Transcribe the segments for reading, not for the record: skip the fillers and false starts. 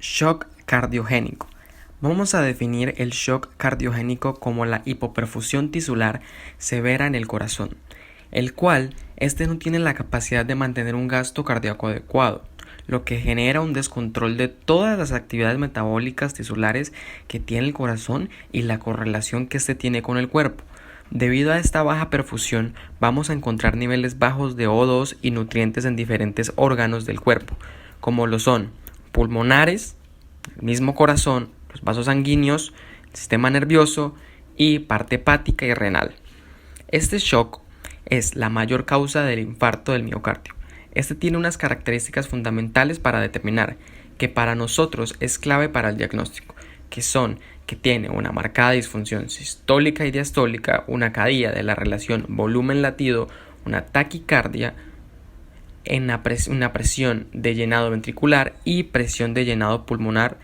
Shock cardiogénico. Vamos a definir el shock cardiogénico como la hipoperfusión tisular severa en el corazón, el cual no tiene la capacidad de mantener un gasto cardíaco adecuado, lo que genera un descontrol de todas las actividades metabólicas tisulares que tiene el corazón y la correlación que tiene con el cuerpo. Debido a esta baja perfusión, vamos a encontrar niveles bajos de O2 y nutrientes en diferentes órganos del cuerpo, como lo son pulmonares, el mismo corazón, los vasos sanguíneos, el sistema nervioso y parte hepática y renal. Este shock es la mayor causa del infarto del miocardio. Tiene unas características fundamentales para determinar que para nosotros es clave para el diagnóstico, que son que tiene una marcada disfunción sistólica y diastólica, una caída de la relación volumen-latido, una taquicardia, una presión de llenado ventricular y presión de llenado pulmonar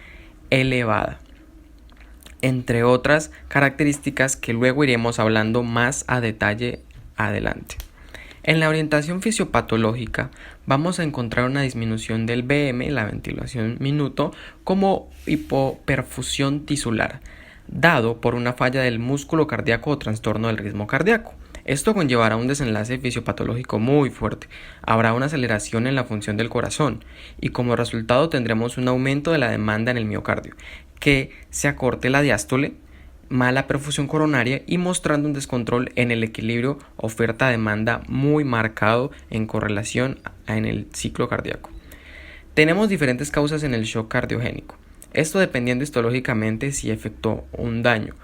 elevada, entre otras características que luego iremos hablando más a detalle adelante. En la orientación fisiopatológica vamos a encontrar una disminución del BM, la ventilación minuto, como hipoperfusión tisular, dado por una falla del músculo cardíaco o trastorno del ritmo cardíaco. Esto conllevará un desenlace fisiopatológico muy fuerte. Habrá una aceleración en la función del corazón y como resultado tendremos un aumento de la demanda en el miocardio, que se acorte la diástole, mala perfusión coronaria y mostrando un descontrol en el equilibrio oferta-demanda muy marcado en correlación en el ciclo cardíaco. Tenemos diferentes causas en el shock cardiogénico. Esto dependiendo histológicamente si efectuó un daño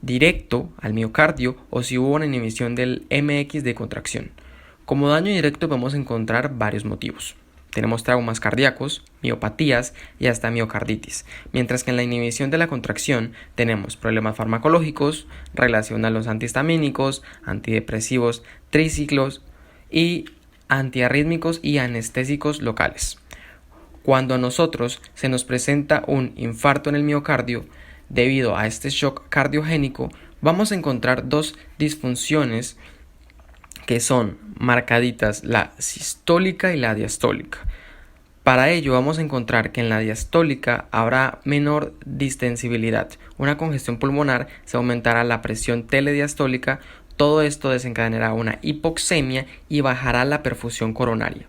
directo al miocardio o si hubo una inhibición del MX de contracción. Como daño directo podemos encontrar varios motivos. Tenemos traumas cardíacos, miopatías y hasta miocarditis, mientras que en la inhibición de la contracción tenemos problemas farmacológicos, relación a los antihistamínicos, antidepresivos, triciclos y antiarrítmicos y anestésicos locales. Cuando a nosotros se nos presenta un infarto en el miocardio, debido a este shock cardiogénico, vamos a encontrar dos disfunciones que son marcaditas, la sistólica y la diastólica. Para ello vamos a encontrar que en la diastólica habrá menor distensibilidad, una congestión pulmonar, se aumentará la presión telediastólica, todo esto desencadenará una hipoxemia y bajará la perfusión coronaria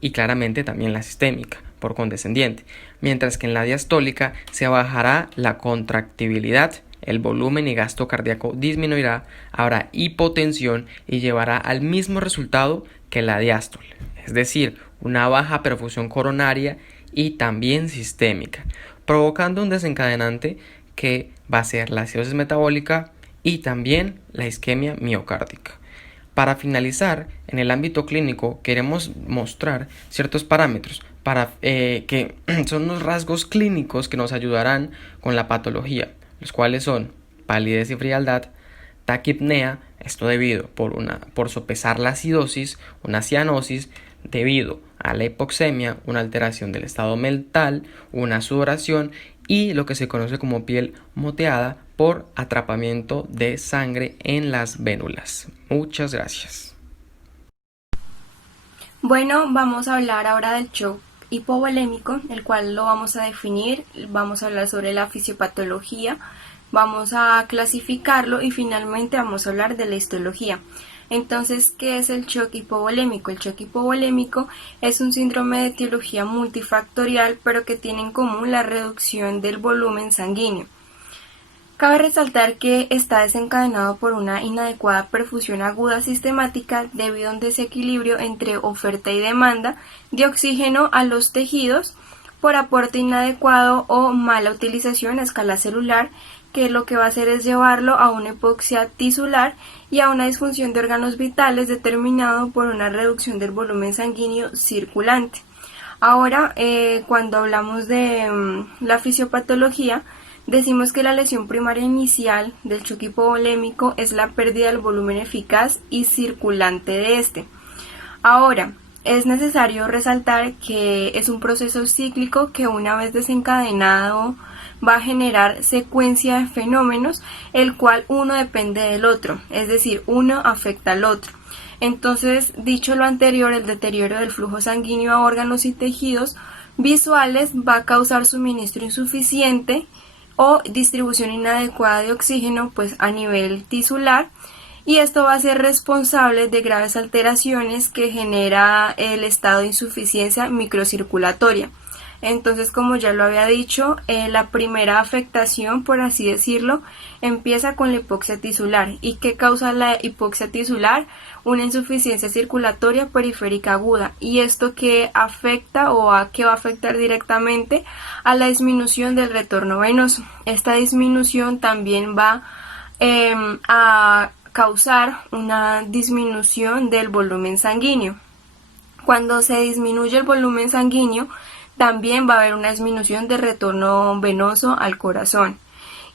y claramente también la sistémica por condescendiente, mientras que en la diastólica se bajará la contractibilidad, el volumen y gasto cardíaco disminuirá, habrá hipotensión y llevará al mismo resultado que la diástole, es decir, una baja perfusión coronaria y también sistémica, provocando un desencadenante que va a ser la acidosis metabólica y también la isquemia miocárdica. Para finalizar, en el ámbito clínico queremos mostrar ciertos parámetros que son los rasgos clínicos que nos ayudarán con la patología, los cuales son palidez y frialdad, taquipnea, esto debido por sopesar la acidosis, una cianosis, debido a la hipoxemia, una alteración del estado mental, una sudoración y lo que se conoce como piel moteada por atrapamiento de sangre en las vénulas. Muchas gracias. Bueno, vamos a hablar ahora del shock hipovolémico, el cual lo vamos a definir, vamos a hablar sobre la fisiopatología, vamos a clasificarlo y finalmente vamos a hablar de la histología. Entonces, ¿qué es el shock hipovolémico? El shock hipovolémico es un síndrome de etiología multifactorial, pero que tiene en común la reducción del volumen sanguíneo. Cabe resaltar que está desencadenado por una inadecuada perfusión aguda sistemática debido a un desequilibrio entre oferta y demanda de oxígeno a los tejidos por aporte inadecuado o mala utilización a escala celular, que lo que va a hacer es llevarlo a una hipoxia tisular y a una disfunción de órganos vitales determinado por una reducción del volumen sanguíneo circulante. Ahora, cuando hablamos de la fisiopatología, decimos que la lesión primaria inicial del shock hipovolémico es la pérdida del volumen eficaz y circulante de este. Ahora, es necesario resaltar que es un proceso cíclico que una vez desencadenado va a generar secuencia de fenómenos, el cual uno depende del otro, es decir, uno afecta al otro. Entonces, dicho lo anterior, el deterioro del flujo sanguíneo a órganos y tejidos visuales va a causar suministro insuficiente o distribución inadecuada de oxígeno pues a nivel tisular, y esto va a ser responsable de graves alteraciones que genera el estado de insuficiencia microcirculatoria. Entonces, como ya lo había dicho, la primera afectación, por así decirlo, empieza con la hipoxia tisular. ¿Y qué causa la hipoxia tisular? Una insuficiencia circulatoria periférica aguda. ¿Y esto qué afecta o a qué va a afectar directamente? A la disminución del retorno venoso. Esta disminución también va a causar una disminución del volumen sanguíneo. Cuando se disminuye el volumen sanguíneo, también va a haber una disminución de retorno venoso al corazón.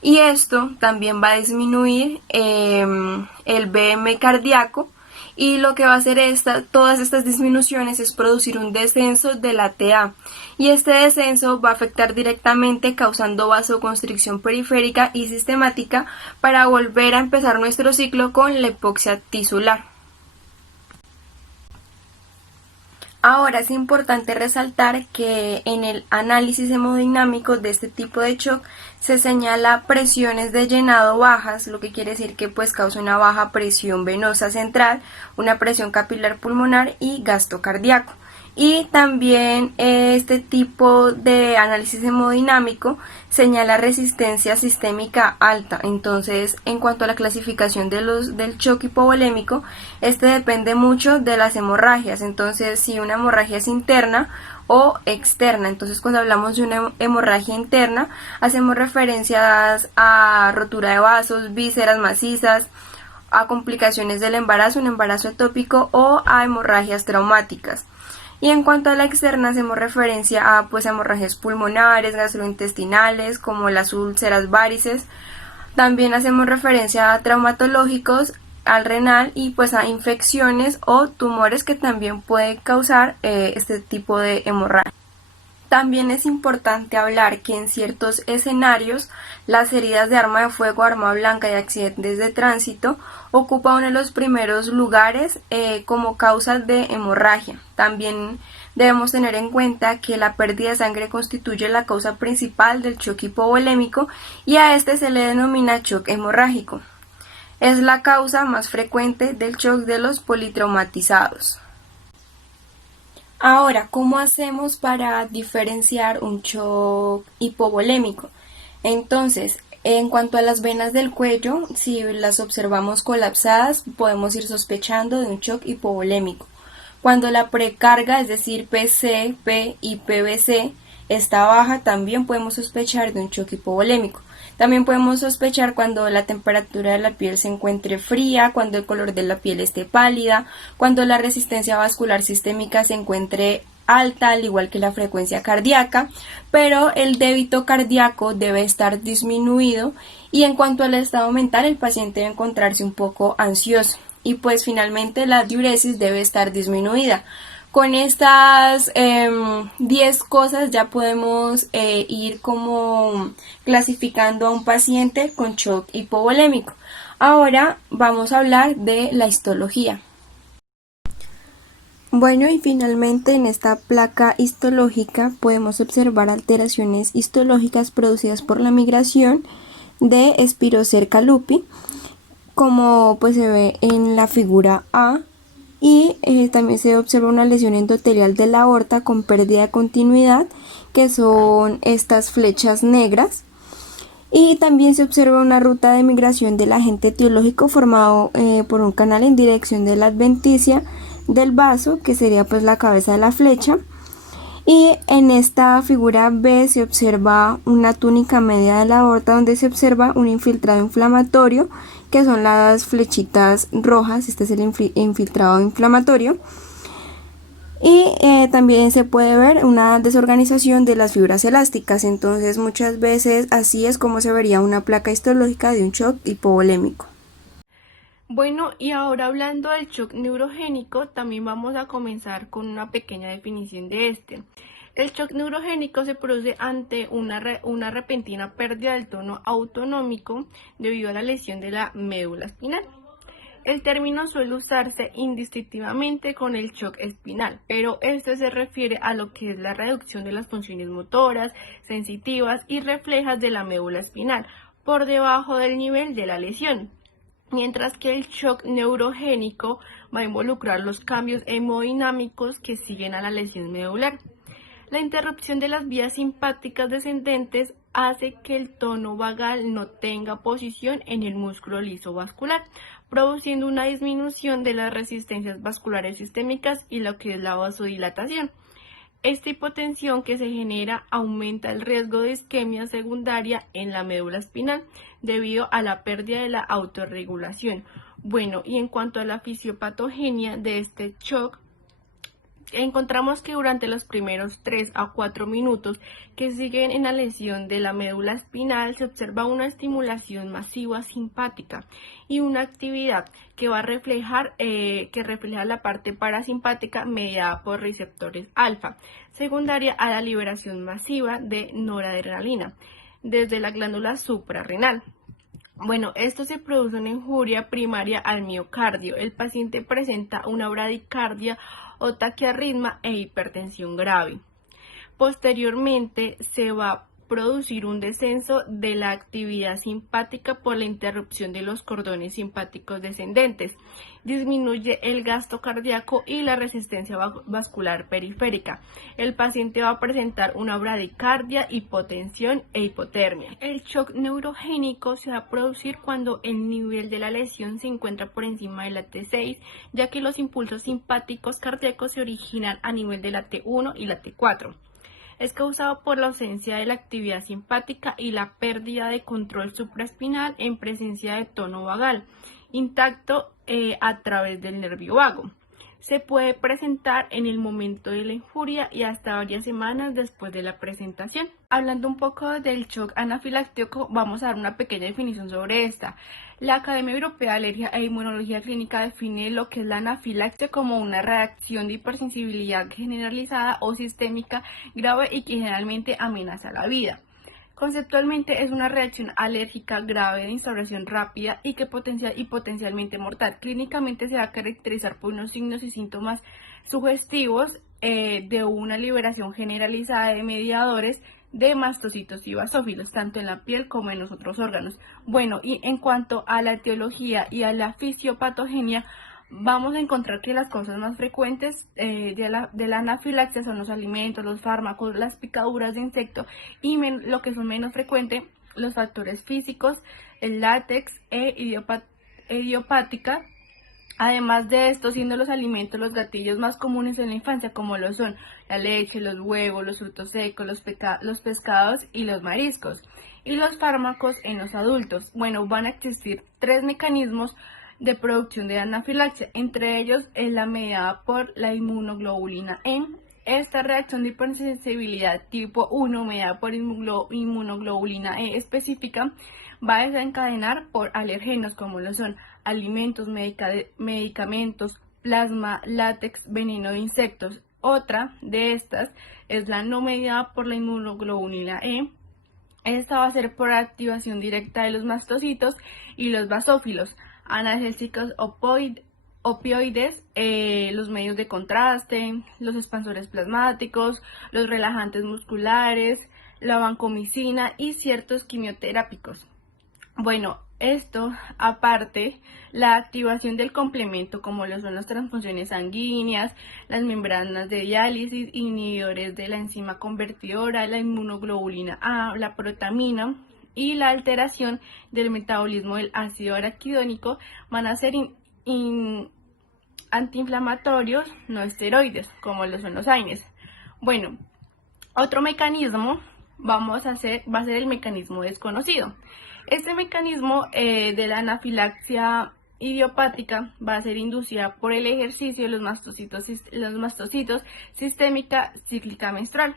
Y esto también va a disminuir el BM cardíaco, y lo que va a hacer todas estas disminuciones es producir un descenso de la TA, y este descenso va a afectar directamente causando vasoconstricción periférica y sistemática para volver a empezar nuestro ciclo con la hipoxia tisular. Ahora es importante resaltar que en el análisis hemodinámico de este tipo de shock se señala presiones de llenado bajas, lo que quiere decir que pues causa una baja presión venosa central, una presión capilar pulmonar y gasto cardíaco. Y también este tipo de análisis hemodinámico señala resistencia sistémica alta. Entonces, en cuanto a la clasificación del shock hipovolémico, este depende mucho de las hemorragias. Entonces, si una hemorragia es interna o externa. Entonces, cuando hablamos de una hemorragia interna, hacemos referencias a rotura de vasos, vísceras macizas, a complicaciones del embarazo, un embarazo ectópico, o a hemorragias traumáticas. Y en cuanto a la externa, hacemos referencia a pues hemorragias pulmonares, gastrointestinales, como las úlceras varices. También hacemos referencia a traumatológicos, al renal, y pues a infecciones o tumores que también pueden causar este tipo de hemorragia. También es importante hablar que en ciertos escenarios las heridas de arma de fuego, arma blanca y accidentes de tránsito ocupan uno de los primeros lugares como causa de hemorragia. También debemos tener en cuenta que la pérdida de sangre constituye la causa principal del shock hipovolémico, y a este se le denomina shock hemorrágico. Es la causa más frecuente del shock de los politraumatizados. Ahora, ¿cómo hacemos para diferenciar un shock hipovolémico? Entonces, en cuanto a las venas del cuello, si las observamos colapsadas, podemos ir sospechando de un shock hipovolémico. Cuando la precarga, es decir, PC, P y PVC, está baja, también podemos sospechar de un shock hipovolémico. También podemos sospechar cuando la temperatura de la piel se encuentre fría, cuando el color de la piel esté pálida, cuando la resistencia vascular sistémica se encuentre alta, al igual que la frecuencia cardíaca, pero el débito cardíaco debe estar disminuido, y en cuanto al estado mental, el paciente debe encontrarse un poco ansioso, y pues finalmente la diuresis debe estar disminuida. Con estas 10 cosas ya podemos ir como clasificando a un paciente con shock hipovolémico. Ahora vamos a hablar de la histología. Bueno, y finalmente en esta placa histológica podemos observar alteraciones histológicas producidas por la migración de Spirocerca lupi, como pues se ve en la figura A. Y también se observa una lesión endotelial de la aorta con pérdida de continuidad, que son estas flechas negras. Y también se observa una ruta de migración del agente etiológico formado por un canal en dirección de la adventicia del vaso, que sería pues la cabeza de la flecha. Y en esta figura B se observa una túnica media de la aorta, donde se observa un infiltrado inflamatorio, que son las flechitas rojas. Este es el infiltrado inflamatorio. Y también se puede ver una desorganización de las fibras elásticas. Entonces muchas veces así es como se vería una placa histológica de un shock hipovolémico. Bueno, y ahora hablando del shock neurogénico, también vamos a comenzar con una pequeña definición de este. El shock neurogénico se produce ante una repentina pérdida del tono autonómico debido a la lesión de la médula espinal. El término suele usarse indistintivamente con el shock espinal, pero este se refiere a lo que es la reducción de las funciones motoras, sensitivas y reflejas de la médula espinal por debajo del nivel de la lesión, mientras que el shock neurogénico va a involucrar los cambios hemodinámicos que siguen a la lesión medular. La interrupción de las vías simpáticas descendentes hace que el tono vagal no tenga posición en el músculo liso vascular, produciendo una disminución de las resistencias vasculares sistémicas y lo que es la vasodilatación. Esta hipotensión que se genera aumenta el riesgo de isquemia secundaria en la médula espinal debido a la pérdida de la autorregulación. Bueno, y en cuanto a la fisiopatogenia de este shock, encontramos que durante los primeros 3 a 4 minutos que siguen en la lesión de la médula espinal se observa una estimulación masiva simpática y una actividad que va a refleja la parte parasimpática mediada por receptores alfa, secundaria a la liberación masiva de noradrenalina desde la glándula suprarrenal. Bueno, esto se produce una injuria primaria al miocardio. El paciente presenta una bradicardia o taquiarritmia e hipertensión grave. Posteriormente se va a producir un descenso de la actividad simpática por la interrupción de los cordones simpáticos descendentes. Disminuye el gasto cardíaco y la resistencia vascular periférica. El paciente va a presentar una bradicardia, hipotensión e hipotermia. El shock neurogénico se va a producir cuando el nivel de la lesión se encuentra por encima de la T6, ya que los impulsos simpáticos cardíacos se originan a nivel de la T1 y la T4. Es causado por la ausencia de la actividad simpática y la pérdida de control supraespinal en presencia de tono vagal intacto a través del nervio vago. Se puede presentar en el momento de la injuria y hasta varias semanas después de la presentación. Hablando un poco del shock anafiláctico, vamos a dar una pequeña definición sobre esta. La Academia Europea de Alergia e Inmunología Clínica define lo que es la anafilaxia como una reacción de hipersensibilidad generalizada o sistémica grave y que generalmente amenaza la vida. Conceptualmente es una reacción alérgica grave de instauración rápida y potencialmente mortal. Clínicamente se va a caracterizar por unos signos y síntomas sugestivos de una liberación generalizada de mediadores de mastocitos y basófilos, tanto en la piel como en los otros órganos. Bueno, y en cuanto a la etiología y a la fisiopatogenia, vamos a encontrar que las causas más frecuentes de la anafilaxia son los alimentos, los fármacos, las picaduras de insecto y lo que son menos frecuentes, los factores físicos, el látex e idiopática. Además de esto, siendo los alimentos los gatillos más comunes en la infancia, como lo son la leche, los huevos, los frutos secos, los pescados y los mariscos. Y los fármacos en los adultos. Bueno, van a existir 3 mecanismos de producción de anafilaxia, entre ellos es la mediada por la inmunoglobulina E. Esta reacción de hipersensibilidad tipo 1 mediada por inmunoglobulina E específica va a desencadenar por alergenos como lo son alimentos, medicamentos, plasma, látex, veneno de insectos. Otra de estas es la no mediada por la inmunoglobulina E. Esta va a ser por activación directa de los mastocitos y los basófilos, analgésicos opioides, los medios de contraste, los expansores plasmáticos, los relajantes musculares, la vancomicina y ciertos quimioterápicos. Bueno, esto aparte, la activación del complemento como lo son las transfusiones sanguíneas, las membranas de diálisis, inhibidores de la enzima convertidora, la inmunoglobulina A, la protamina y la alteración del metabolismo del ácido araquidónico van a ser antiinflamatorios no esteroides, como lo son los AINES. Bueno, otro mecanismo va a ser el mecanismo desconocido. Este mecanismo de la anafilaxia idiopática va a ser inducida por el ejercicio de los mastocitos sistémica cíclica menstrual.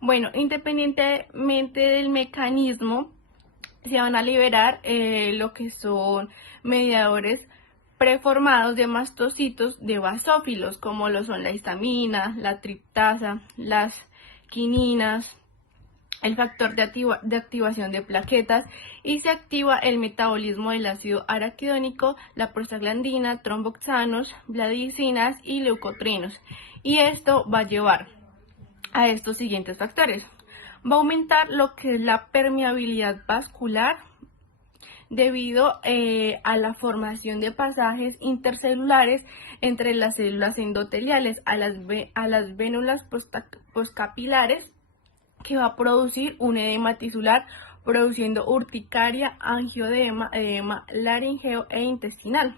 Bueno, independientemente del mecanismo, se van a liberar lo que son mediadores preformados de mastocitos de basófilos, como lo son la histamina, la triptasa, las quininas, el factor de activación de plaquetas y se activa el metabolismo del ácido araquidónico, la prostaglandina, tromboxanos, bladicinas y leucotrienos. Y esto va a llevar a estos siguientes factores. Va a aumentar lo que es la permeabilidad vascular debido a la formación de pasajes intercelulares entre las células endoteliales a las vénulas postcapilares, que va a producir un edema tisular, produciendo urticaria, angioedema, edema laringeo e intestinal.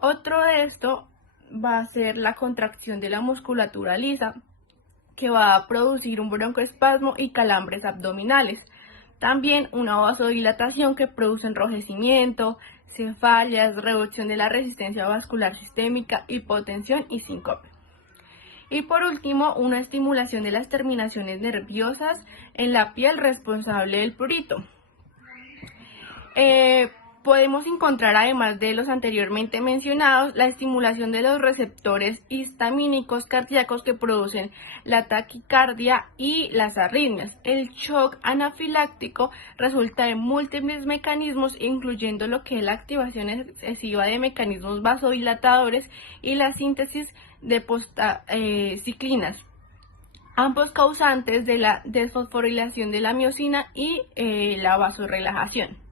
Otro de esto va a ser la contracción de la musculatura lisa, que va a producir un broncoespasmo y calambres abdominales. También una vasodilatación que produce enrojecimiento, cefalias, reducción de la resistencia vascular sistémica, hipotensión y síncope. Y por último, una estimulación de las terminaciones nerviosas en la piel responsable del prurito. Podemos encontrar, además de los anteriormente mencionados, la estimulación de los receptores histamínicos cardíacos que producen la taquicardia y las arritmias. El shock anafiláctico resulta de múltiples mecanismos, incluyendo lo que es la activación excesiva de mecanismos vasodilatadores y la síntesis de ciclinas, ambos causantes de la desfosforilación de la miocina y la vasorelajación.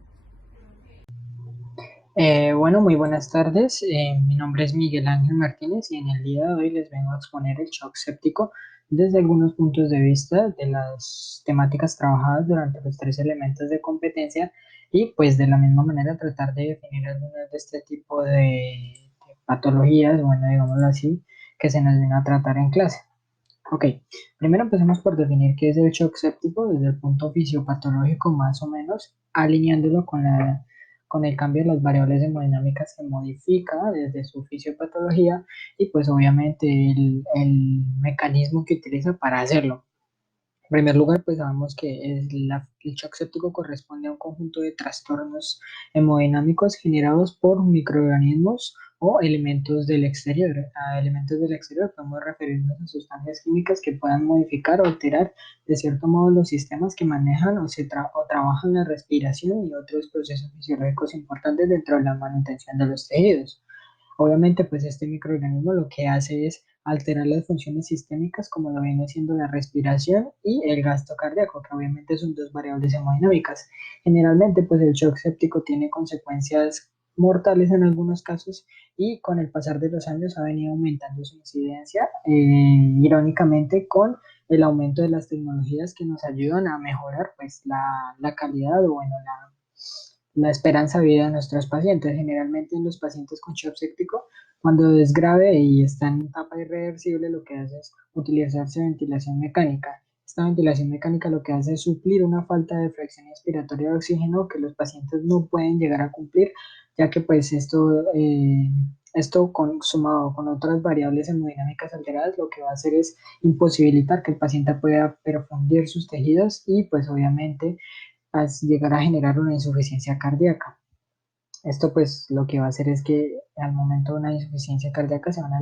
Bueno, muy buenas tardes. Mi nombre es Miguel Ángel Martínez y en el día de hoy les vengo a exponer el shock séptico desde algunos puntos de vista de las temáticas trabajadas durante los 3 elementos de competencia y pues de la misma manera tratar de definir algunas de este tipo de patologías, bueno, digámoslo así, que se nos viene a tratar en clase. Ok, primero empecemos por definir qué es el shock séptico desde el punto fisiopatológico más o menos, alineándolo con el cambio de las variables hemodinámicas que modifica desde su fisiopatología y pues obviamente el mecanismo que utiliza para hacerlo. En primer lugar, pues sabemos que el shock séptico corresponde a un conjunto de trastornos hemodinámicos generados por microorganismos o elementos del exterior. A elementos del exterior podemos referirnos a sustancias químicas que puedan modificar o alterar de cierto modo los sistemas que manejan o trabajan la respiración y otros procesos fisiológicos importantes dentro de la manutención de los tejidos. Obviamente, pues este microorganismo lo que hace es alterar las funciones sistémicas como lo viene siendo la respiración y el gasto cardíaco, que obviamente son dos variables hemodinámicas. Generalmente, pues el shock séptico tiene consecuencias mortales en algunos casos y con el pasar de los años ha venido aumentando su incidencia, irónicamente con el aumento de las tecnologías que nos ayudan a mejorar pues la calidad o bueno, la esperanza de vida de nuestros pacientes. Generalmente en los pacientes con shock séptico, cuando es grave y está en etapa irreversible, lo que hace es utilizarse ventilación mecánica. Esta ventilación mecánica lo que hace es suplir una falta de fracción inspiratoria de oxígeno que los pacientes no pueden llegar a cumplir, ya que pues esto sumado con otras variables hemodinámicas alteradas, lo que va a hacer es imposibilitar que el paciente pueda perfundir sus tejidos y pues obviamente llegar a generar una insuficiencia cardíaca. Esto pues lo que va a hacer es que al momento de una insuficiencia cardíaca se van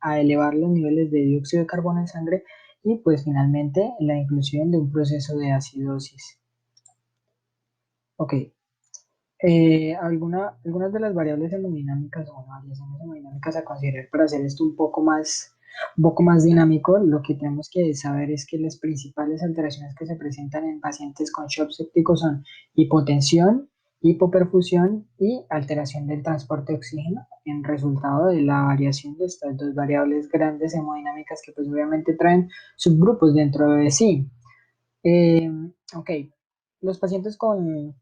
a elevar los niveles de dióxido de carbono en sangre y pues finalmente la inclusión de un proceso de acidosis. Ok, algunas de las variables hemodinámicas o variaciones hemodinámicas a considerar para hacer esto un poco más dinámico, lo que tenemos que saber es que las principales alteraciones que se presentan en pacientes con shock séptico son hipotensión, hipoperfusión y alteración del transporte de oxígeno en resultado de la variación de estas dos variables grandes hemodinámicas que pues obviamente traen subgrupos dentro de sí. Ok, los pacientes con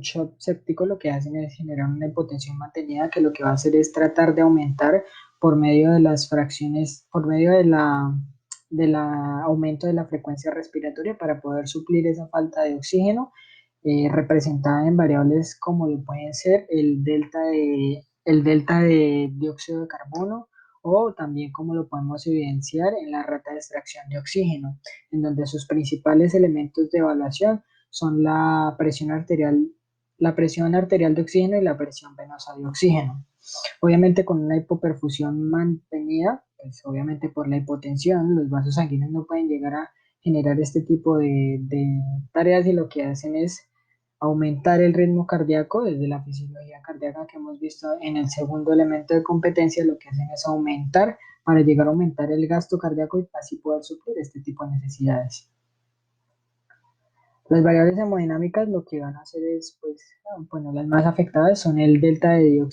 shock séptico lo que hacen es generar una hipotensión mantenida que lo que va a hacer es tratar de aumentar por medio de las fracciones, por medio de aumento de la frecuencia respiratoria para poder suplir esa falta de oxígeno, representada en variables como lo pueden ser el delta de dióxido de carbono o también como lo podemos evidenciar en la rata de extracción de oxígeno, en donde sus principales elementos de evaluación son la presión arterial de oxígeno y la presión venosa de oxígeno. Obviamente con una hipoperfusión mantenida, pues obviamente por la hipotensión, los vasos sanguíneos no pueden llegar a generar este tipo de tareas y lo que hacen es aumentar el ritmo cardíaco desde la fisiología cardíaca que hemos visto en el segundo elemento de competencia. Lo que hacen es aumentar para llegar a aumentar el gasto cardíaco y así poder suplir este tipo de necesidades. Las variables hemodinámicas lo que van a hacer es, pues, bueno, las más afectadas son el delta de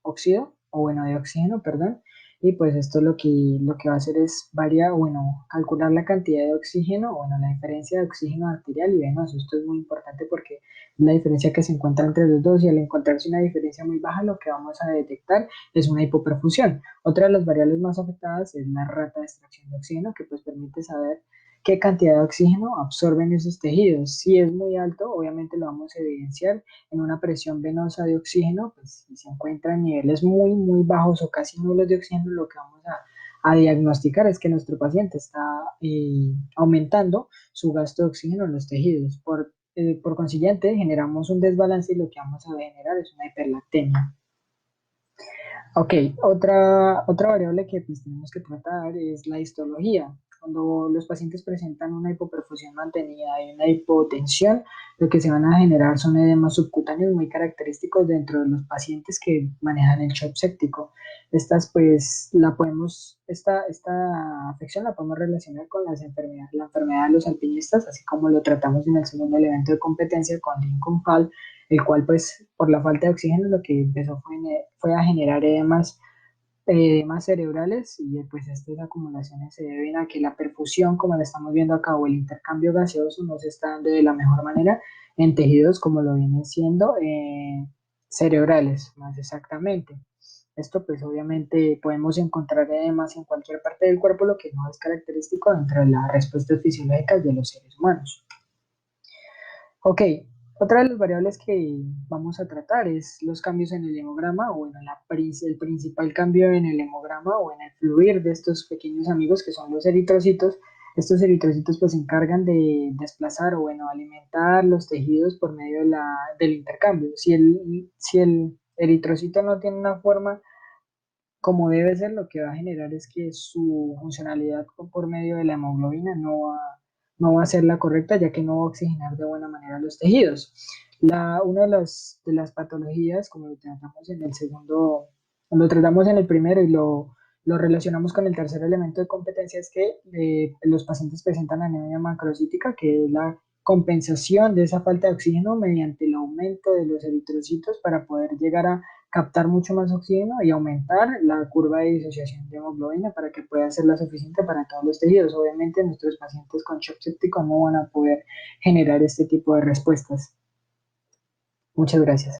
óxido, o bueno, de oxígeno, perdón, y pues esto lo que va a hacer es variar, bueno, calcular la cantidad de oxígeno, bueno, la diferencia de oxígeno arterial y venoso. Esto es muy importante porque es la diferencia que se encuentra entre los dos y al encontrarse una diferencia muy baja, lo que vamos a detectar es una hipoperfusión. Otra de las variables más afectadas es la rata de extracción de oxígeno, que pues permite saber qué cantidad de oxígeno absorben esos tejidos. Si es muy alto, obviamente lo vamos a evidenciar en una presión venosa de oxígeno, pues si se encuentran niveles muy, muy bajos o casi nulos de oxígeno, lo que vamos a diagnosticar es que nuestro paciente está aumentando su gasto de oxígeno en los tejidos. Por consiguiente, generamos un desbalance y lo que vamos a generar es una hiperlactemia. Ok, otra variable que pues, tenemos que tratar es la histología. Cuando los pacientes presentan una hipoperfusión mantenida y una hipotensión, lo que se van a generar son edemas subcutáneos muy característicos dentro de los pacientes que manejan el shock séptico. Esta afección la podemos relacionar con la enfermedad de los alpinistas, así como lo tratamos en el segundo elemento de competencia con Lincoln Hall, el cual pues por la falta de oxígeno lo que empezó fue a generar edemas cerebrales y pues estas acumulaciones se deben a que la perfusión, como la estamos viendo acá, o el intercambio gaseoso no se está dando de la mejor manera en tejidos como lo vienen siendo cerebrales, más exactamente. Esto pues obviamente podemos encontrar edemas en cualquier parte del cuerpo, lo que no es característico dentro de las respuestas fisiológicas de los seres humanos. Ok, otra de las variables que vamos a tratar es los cambios en el hemograma, o bueno, el principal cambio en el hemograma o en el fluir de estos pequeños amigos que son los eritrocitos. Estos eritrocitos pues se encargan de desplazar o bueno, alimentar los tejidos por medio del intercambio. Si el eritrocito no tiene una forma como debe ser, lo que va a generar es que su funcionalidad por medio de la hemoglobina no va a ser la correcta, ya que no va a oxigenar de buena manera los tejidos. Una de las patologías, como lo tratamos en el primero y lo relacionamos con el tercer elemento de competencia, es que los pacientes presentan anemia macrocítica, que es la compensación de esa falta de oxígeno mediante el aumento de los eritrocitos para poder llegar a captar mucho más oxígeno y aumentar la curva de disociación de hemoglobina para que pueda ser la suficiente para todos los tejidos. Obviamente nuestros pacientes con shock séptico no van a poder generar este tipo de respuestas. Muchas gracias.